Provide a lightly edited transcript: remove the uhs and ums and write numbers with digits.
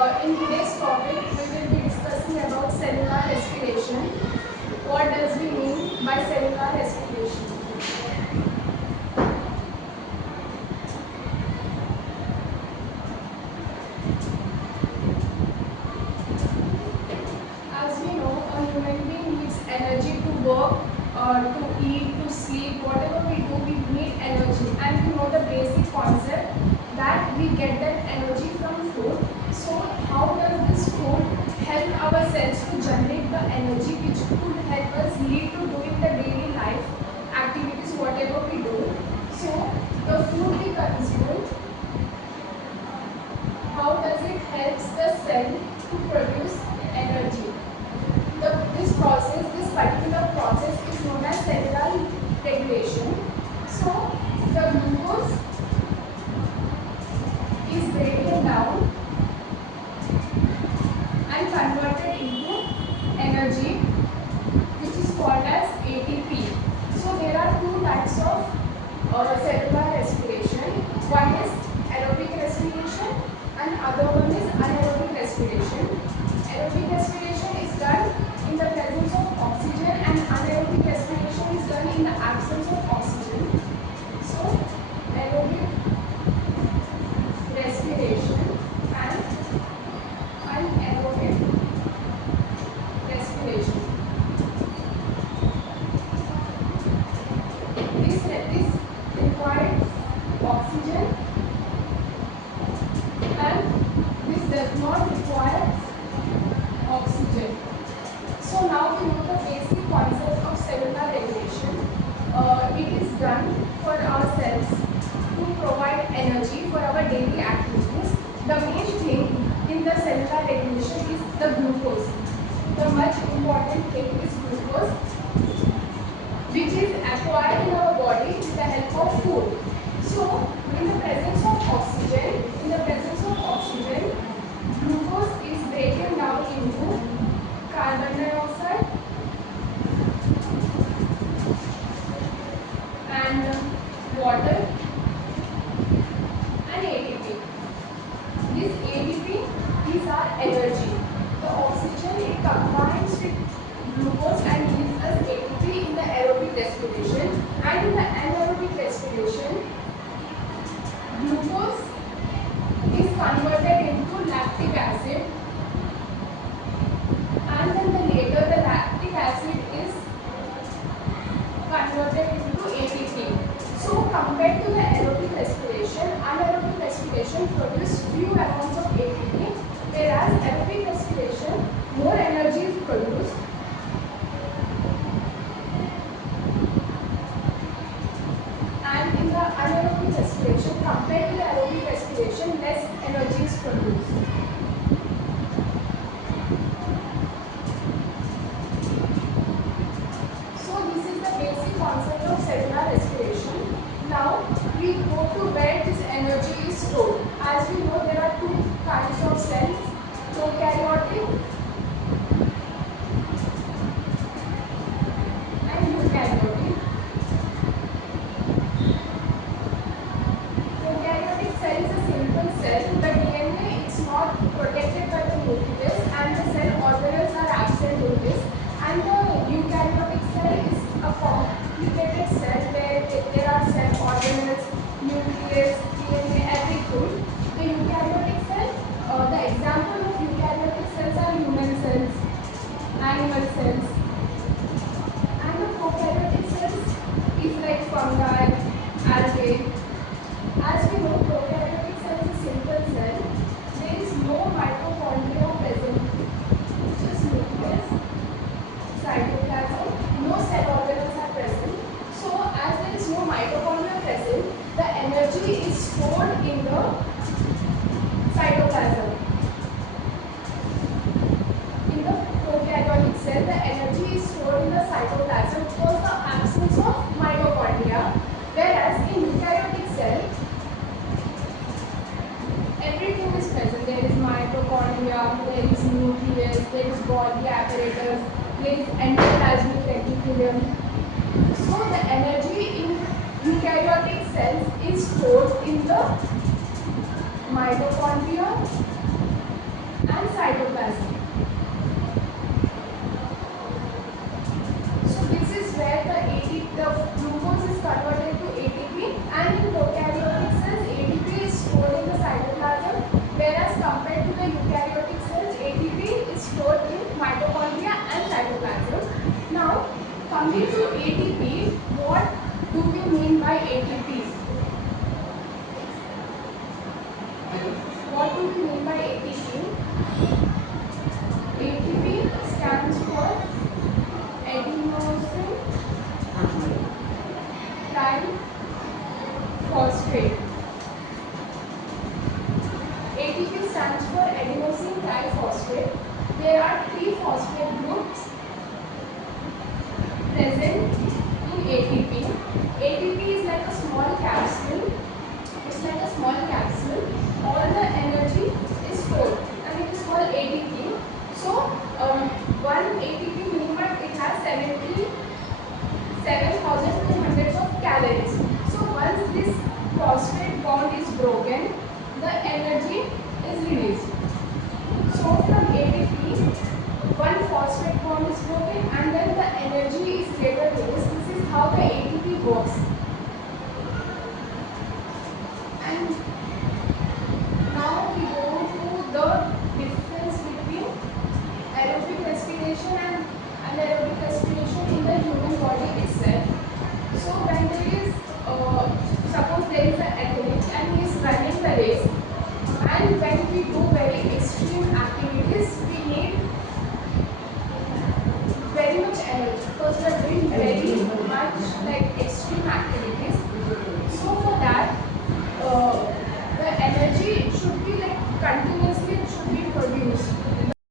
In today's topic, we will be discussing about cellular respiration. What does we mean by cellular respiration? As we know, a human being needs energy to work, to eat, to sleep. Whatever we do, we need energy, and we know the basic concept that we get that energy from food. So how does this food help our cells to generate the energy which could help us lead to doing the daily life activities, whatever we do? So the food we consume, how does it helps the cell to produce energy? This particular process is known as cellular regulation. So the glucose is breaking down and converted into energy, which is called as ATP. So there are two types of cellular respiration. One is aerobic respiration and other one is anaerobic respiration. Aerobic respiration is done in the presence of oxygen and anaerobic respiration is done in the absence of oxygen. So aerobic respiration and anaerobic respiration. This requires oxygen and this does not require oxygen. So now we know the basic concept of cellular regulation. It is done for our cells to provide energy for our daily activities. The main thing in the cellular regulation is the glucose. The much important thing is glucose, which is acquired in our body with the help of food. So in the presence of oxygen, glucose is broken down into carbon dioxide and water and ATP. This ATP is our energy. The oxygen, it combines with glucose and gives us ATP in the aerobic respiration, and in the anaerobic respiration, glucose is converted into lactic acid, and then later the lactic acid is converted into ATP. So compared to the aerobic respiration, anaerobic respiration produces few amounts of ATP, whereas aerobic respiration, more energy is produced. And in the anaerobic respiration, compared to the aerobic respiration, less energy is produced. So this is the basic concept of cellular respiration. Now we go to where this energy is stored. As we know, there are two kinds of cells, prokaryotic and eukaryotic. Prokaryotic cell is a simple cell. The DNA is not protected by the nucleus and the cell organelles are absent in this. And the eukaryotic cell is a complicated cell where there are cell organelles, nucleus, DNA, everything. The eukaryotic cell, the example of eukaryotic cells are human cells, animal cells. And the prokaryotic cells is like fungi, algae. As we know, prokaryotic cell is a simple cell. There is no mitochondria present, just nucleus, cytoplasm, no cell organelles are present. So as there is no mitochondria present, the energy is stored in the cytoplasm. In the prokaryotic cell, the energy is stored in the cytoplasm because the absence of mitochondria, whereas in eukaryotic cell, everything is present. There is mitochondria, there is nucleus, there is Golgi apparatus, there is endoplasmic reticulum. So the energy in eukaryotic cells is stored in the mitochondria mean by ATP? ATP stands for adenosine triphosphate. ATP stands for adenosine triphosphate. There are three phosphate groups present in ATP. ATP is like a small capsule. It's like a small capsule. All the energy